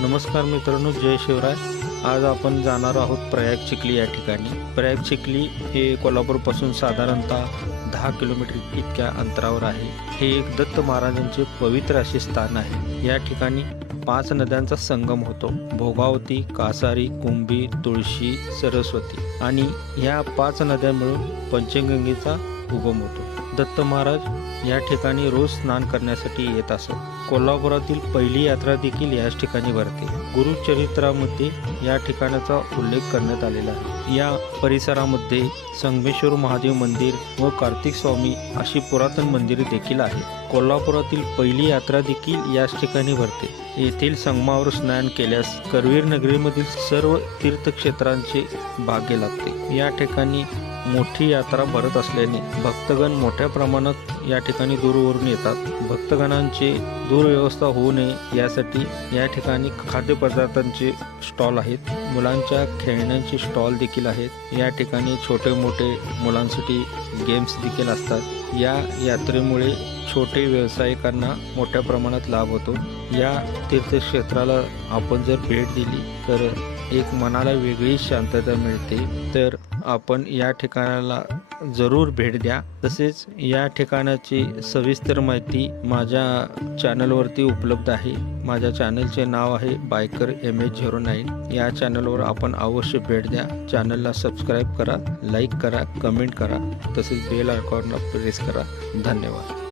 नमस्कार मित्रांनो, जय शिवराय. आज आपण जाणार आहोत प्रयाग चिखली या ठिकाणी. प्रयाग चिखली हे कोल्हापूरपासून साधारणतः 10 किलोमीटर इतक्या अंतरावर आहे. हे एक दत्त महाराजांचे पवित्र असे स्थान आहे. या ठिकाणी 5 नद्यांचा संगम होतो. भोगावती, कासारी, कुंभी, तुळशी, सरस्वती आणि ह्या 5 नद्या मिळून पंचगंगेचा उगम होतो. दत्त महाराज या ठिकाणी रोज स्नान करण्यासाठी येत असत. कोल्हापुरातील पहिली यात्रा देखील याच ठिकाणी भरते. गुरुचरित्रामध्ये या ठिकाणाचा उल्लेख करण्यात आलेला आहे. या परिसरामध्ये संगमेश्वर महादेव मंदिर व कार्तिक स्वामी अशी पुरातन मंदिरे देखील आहेत. कोल्हापुरातील पहिली यात्रा देखील याच ठिकाणी भरते. येथील संगमावर स्नान केल्यास करवीर नगरीमधील सर्व तीर्थक्षेत्रांचे भाग्य लागते. या ठिकाणी मोठी यात्रा भरत असल्याने भक्तगण मोठ्या प्रमाणात या ठिकाणी दूरवरून येतात. भक्तगणांची दुर्व्यवस्था होऊ नये यासाठी या ठिकाणी खाद्यपदार्थांचे स्टॉल आहेत. मुलांच्या खेळण्यांचे स्टॉल देखील आहेत. या ठिकाणी छोटे मोठे मुलांसाठी गेम्स देखील असतात. या यात्रेमुळे छोटे व्यावसायिकांना मोठ्या प्रमाणात लाभ होतो. या तीर्थक्षेत्राला आपण जर भेट दिली तर एक मनाला वेगळी शांतता मिळते. तर आपण या ठिकाणाला जरूर भेट द्या. तसेच या ठिकाणाची सविस्तर माहिती माझ्या चॅनलवरती उपलब्ध आहे. माझ्या चॅनलचे नाव आहे बायकर MH09. या चॅनलवर आपण अवश्य भेट द्या. चॅनलला सबस्क्राईब करा, लाईक करा, कमेंट करा, तसेच बेल आयकॉनला प्रेस करा. धन्यवाद.